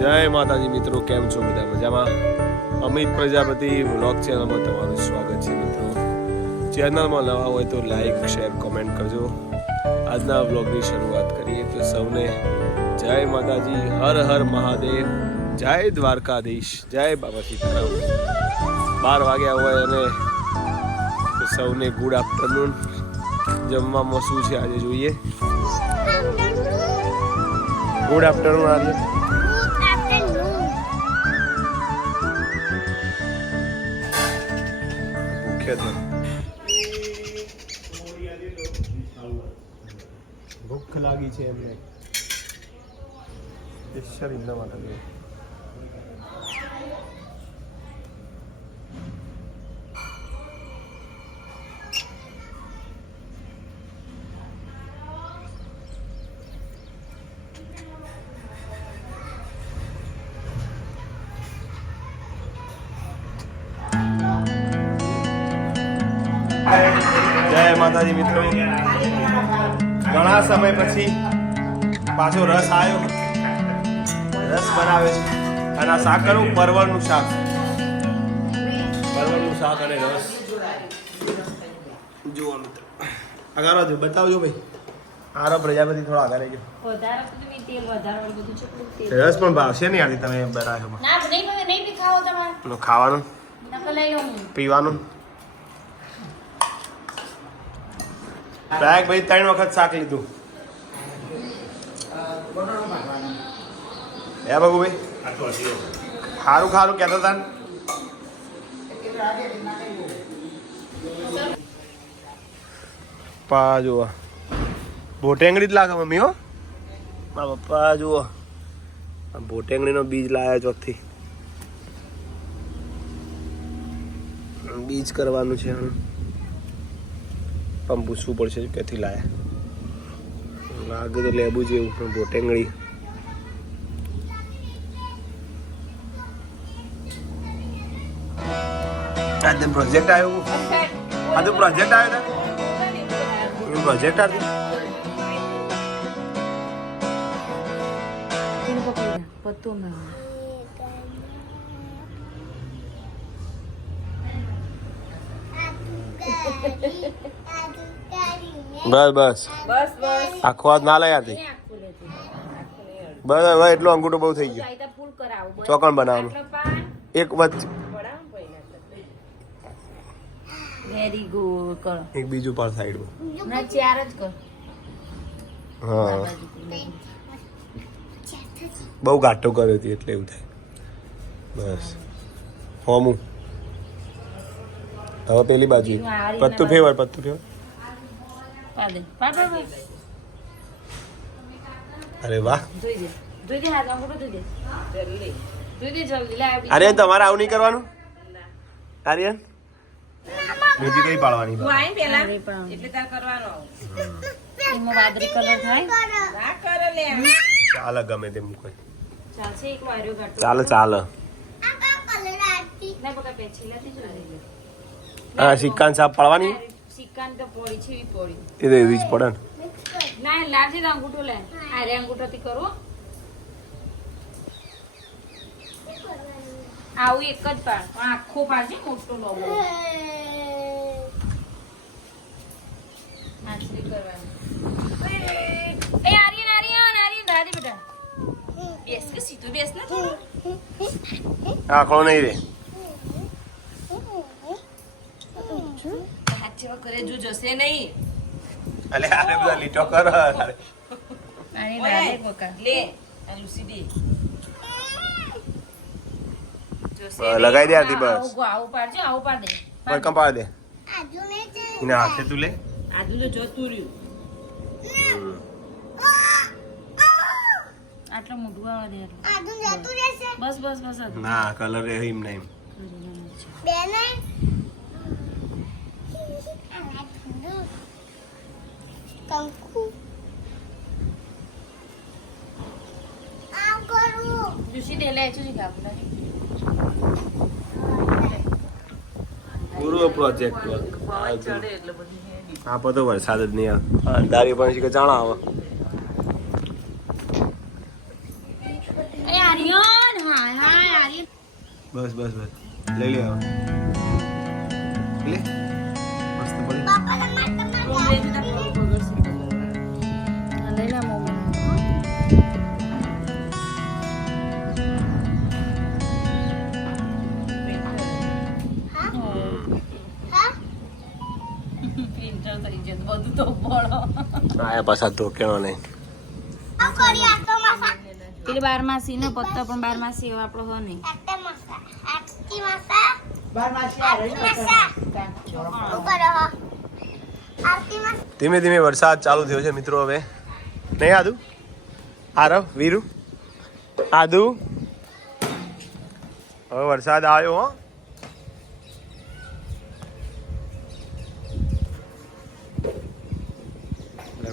જય માતાજી મિત્રો કેમ છો બધા મજામાં? અમિત પ્રજાપતિ વ્લોગ ચેનલમાં તમારું સ્વાગત છે મિત્રો. ચેનલમાં નવા હોય તો લાઈક શેર કોમેન્ટ કરજો. આજના વ્લોગની શરૂઆત કરીએ તો સૌને જય માતાજી હર હર મહાદેવ જય દ્વારકાધીશ જય બાબા સીતારામ. બાર વાગ્યા હોય અને સૌને ગુડ આફ્ટરનૂન જમવામાં શું છે આજે જોઈએ? ગુડ આફ્ટરનૂન આજે. છે ભૂખ લાગી છે એમને. સ્પેશિયલ એમના જય માતાજી મિત્રો. ઘણા સમય પછી પાછો રસ આવ્યો રસ બનાવે છે. અને આ શાક કરું પરવળનું શાક. પરવળનું શાક અને રસ. જુઓ મિત્રો આગળ જો બતાવજો ભાઈ. આરો પ્રજાપતિ થોડો આગળ ગયો. રસ પણ ભાવશે નહીં આથી તમે બરાબર. ના નહીં નહીં બી ખાવો તમારે. પેલું ખાવાનું? નકલ લઈ લઉં પીવાનું? પ્રયાગ ભાઈ, ત્રણ વખત શાક લીધું. એ બાબુ ભાઈ સારું ખારું કહેતા હતા પા જુઓ. ભોટેંગડી જ લાગે મમ્મી, હો. મારા પપ્પા, જુઓ. ભોટેંગડીનો બીજ લાયા ચોકથી બીજ કરવાનું છે પણ પૂછવું પડશે ક્યાંથી લાયા. લાગે તો લેબુ જેવું, પણ બોટેંગળી. આજે પ્રોજેક્ટ આવ્યો? આજે પ્રોજેક્ટ આવ્યો હતા પ્રોજેક્ટ આવ્યો પત્તું મેં. બસ બસ. બસ બસ. આખો હાથ ના લઈ અડધું. બસ હવે એટલો અંગૂઠો બહુ થઈ ગયો. ચોકણ બનાવવાનું. એક વચ્ચે વેરી ગુડ કરો. એક બીજું પણ સાઈડમાં. ના ચાર જ કર. હા. બહુ ઘાટો કર્યો હતી એટલે એવું થાય. બસ. હોમું. હવે પેલી બાજુ. પત્તું ફેવર પત્તું ફેવર. અરે વાહ. આર્યન તમારે આવું નહીં કરવાનું? આર્યન? બીજી કઈ પાડવાની તું આઈ પેલા. એટલે તાર કરવાનો એમાં વાદળી કલર થાય? ના કર લે. ચાલે ગમે તેમ કોઈ ચાલશે એક વાર્યો ઘાટો. ચાલે ચાલે. ના બકા પેચીલાથી જ લે. હા સિક્કાન સાપ પાડવાની સિક્કાન તો પોળી છે પોળી એ તો એવી જ પડે ને ના લાજે અંગૂઠો લે આ રે અંગૂઠોથી કરો આવું એક જ પાડ પણ આખો પાડજે મોટો નો બહુ. માછલી કરવાની એ આર્યન આર્યન આર્યન દાદી બેટા બેસ કે સીધું બેસ ને થોડું આખો નહીં રે કરે જો જશે નહીં. અલે આરે બધા લીટો કરો અરે. આની દાદી બકા લે આ લૂસી દે. લગાઈ દે આરતી બસ. આવું આવું પાડજો આવું પાડ. દે પણ પાડ દે. એના હાથે તું લે. આજુ તો જોતું રહ્યું. આટલું મોટું આવવા દે આટલું. બસ બસ બસ. ના કલર એ એમ નહીં. કંકુ પ્રોજેક્ટ બધી આ બધો વરસાદ જ નહીં આવે. દારી પણ કે જાણા આવે. બસ બસ બસ. લઈ લે લે. પાછા ધોકેણો નહીં. પેલી બારમાસી નો પત્તો પણ બારમાસી એવો આપણો હો નહીં. ધીમે ધીમે વરસાદ ચાલુ થયો છે મિત્રો હવે. નહીં આદુ? આરવ વીરુ? આદુ? હવે વરસાદ આવ્યો હો.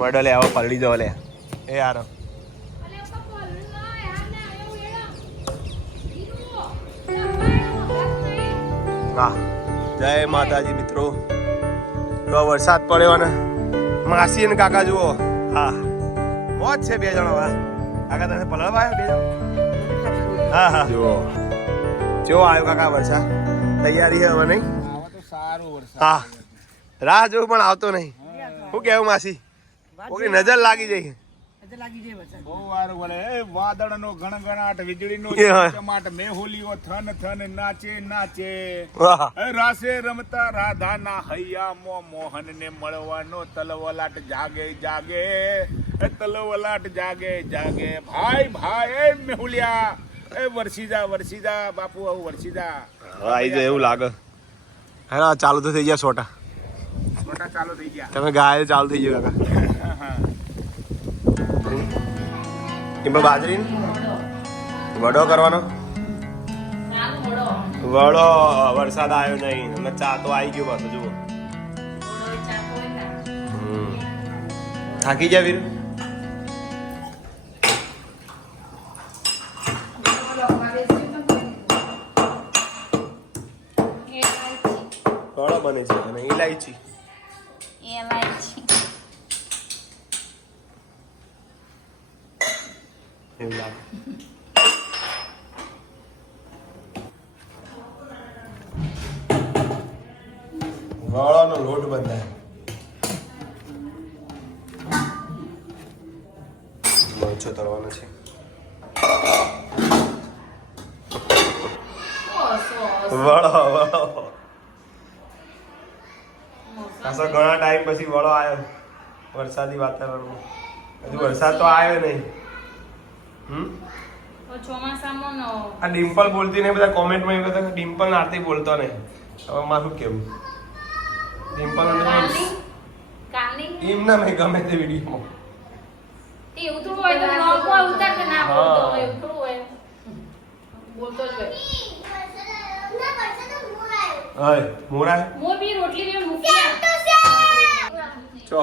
લે આવો પલડી દો લે. એ યાર હા જય માતાજી મિત્રો. તો વરસાદ પડ્યો ને માસી અને કાકા જુઓ. હા. મોજ છે બે જણો કાકા તને પલળવા આવ્યો બે જણ? હા હા. જુઓ. જો આવ્યો કાકા વરસાદ. તૈયારી હવે નહીં? હા. રાહ જોઉં પણ આવતો નહીં. શું કેવું માસી? ઓકે નજર લાગી જઈ. બહુ વાર બોલે. એ વાદળનો ગણગણાટ વીજળીનો. ચમચમાટ મેહુલીઓ થન થન નાચે નાચે. રાશે રમતા રાધા રાસે રમતા રાધાના હૈયામાં મોહનને મળવાનો તલવલાટ જાગે જાગે. એ તલવલાટ જાગે જાગે. ભાઈ ભાઈ એ મેહુલિયા. એ વરસી જા બાપુ આવું વરસી જા આવી જાય એવું લાગે. હા ચાલુ તો થઈ ગયા સોટા. સોટા ચાલુ થઈ ગયા. તમે ગાય ચાલુ થઈ ગયો કાકા એમાં બાજરી વડો કરવાનો? વડો વરસાદ આવ્યો નહીં. અમે ચા તો આવી ગયો પાછો જુઓ. થાકી ગયા વીર? વડો બને છે અને ઇલાયચી એવું લાગે. વાળાનો લોટ બંધાય. લોચો તળવાનો છે. વડો વડો ખાસો ઘણા ટાઈમ પછી વડો આવ્યો. વરસાદી વાતાવરણમાં. હજુ વરસાદ તો આવ્યો નહીં. આ ડિમ્પલ બોલતી નહીં બધા કોમેન્ટમાં એ બધા ડિમ્પલ આરતી બોલતો નહીં. હવે મારું કેવું? ડિમ્પલ કાલની? કાલની? ના મેં ગમે તે વિડીયોમાં. એવું થોડું હોય તો બ્લોગ ઉતાર કે ના બોલતો હા. હોય એવું થોડું હોય. બોલતો જ હોય. હાય મોરા મોર બી રોટલી બી મૂકી ચો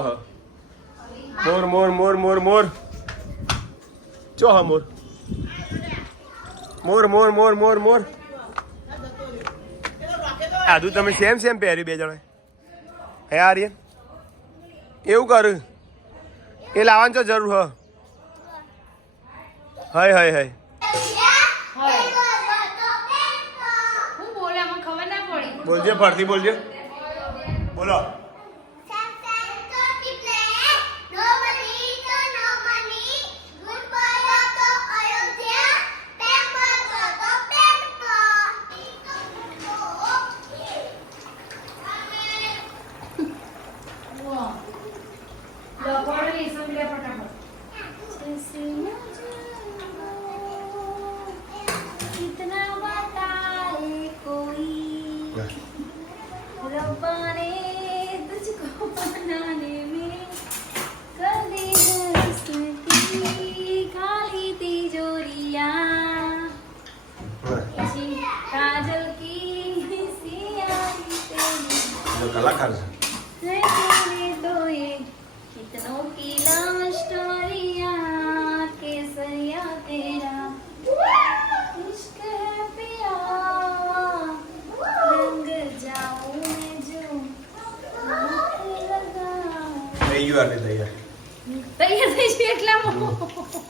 મોર મોર મોર મોર મોર. ચો હ મોર મોર મોર મોર મોર મોર આદુ તમે સેમ સેમ પહેર્યું બે જણા હે આર્યન? એવું કરું. એ લાવવાનું છો જરૂર હ. હય હય હય. હું બોલે મને ખબર ના પડી. બોલજે ફરતી બોલજે. બોલો. થઈ ગયું આટલી તૈયાર થઈ છે એટલામાં અને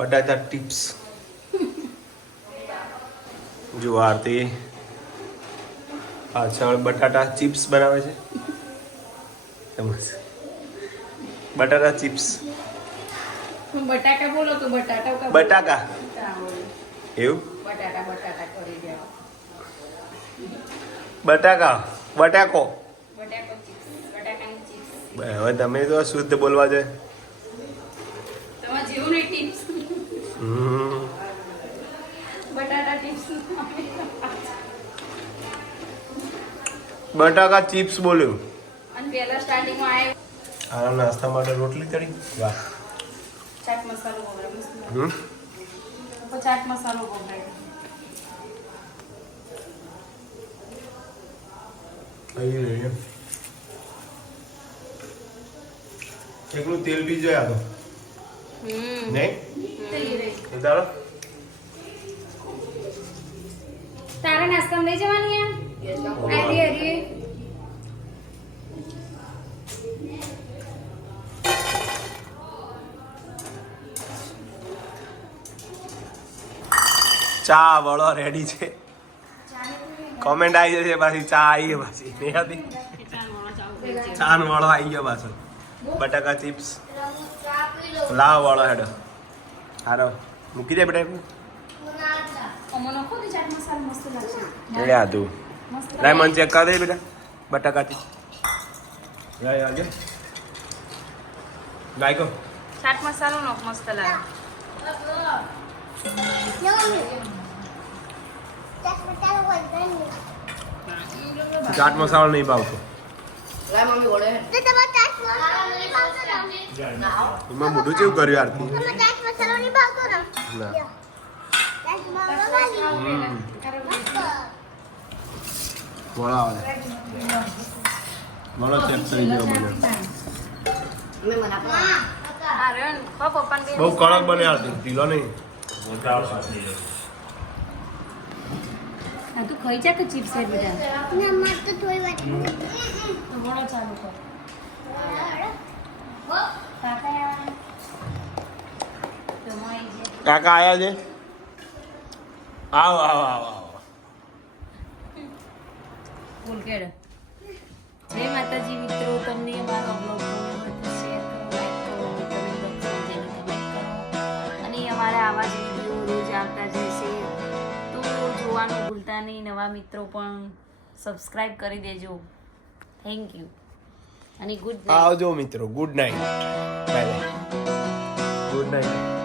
બટાટા ટિપ્સ જો આરતી પાછળ બટાટા ચિપ્સ બનાવે છે. બટાટા ચિપ્સ બટાકા બોલો તો બટાટા બટાકા. એવું? બટાટા બટાટા કરી દેવા. બટાકા બટાકો. હવે તમે તો શુદ્ધ બોલવા છે તમારે જેવું નહીં ટિપ્સ હમ. બટાટા ટિપ્સ બટાકા ચિપ્સ બોલ્યું. અને પહેલા સ્ટાર્ટિંગમાં આવ્યો આરામ નાસ્તા માટે રોટલી તળી? વાહ. ચાટ મસાલો વગેરે હમ? તો ચાટ મસાલો વગેરે. એકલું તેલ બી જોયા તો? હમ. નહીં? ઉતારો તારા નાસ્તા લઈ જવાની આ? અરે અરે ચા વળો રેડી છે. કોમેન્ટ આવી જશે પાછી ચા આવી પાછી. નહીં હતી ચા નો વળો આવી ગયો પાછો. બટાકા ચિપ્સ લાવ વળો હેડો. હારો. મૂકી દે બેટા અમો નાખો તો ચાટ મસાલો મસ્ત લાગશે લે આ તું મસ્ત લાય મને ચેક કર દે બેટા બટાકા ચિપ્સ લાય આજે લાય કો ચાટ મસાલો નો મસ્ત લાગે ચાટ મસાલો નહીં ભાવતો મોઢું કેવું કર્યું આરતી ના. વળો આવે વળો ચેક કરી ગયો પપ્પાને બહુ કડક બને આ ઢીલો નહીં તું ખાઈ જા કે ચિપ્સ છે? તો. કાકા આયા છે આવો આવો આવો આવો. કેડ જય માતાજી મિત્રો તમને અમારો બ્લોગ ગમ્યો હોય તો શેર કરો લાઈક કરો અને કમેન્ટ બોક્સમાં જઈને કમેન્ટ કરો. અને અમારા આવા જ વીડિયો રોજ આવતા જશે. તો જોવાનું ભૂલતા નહીં નવા મિત્રો પણ સબસ્ક્રાઈબ કરી દેજો. થેન્ક યુ અને ગુડ આવજો મિત્રો good night bye bye good night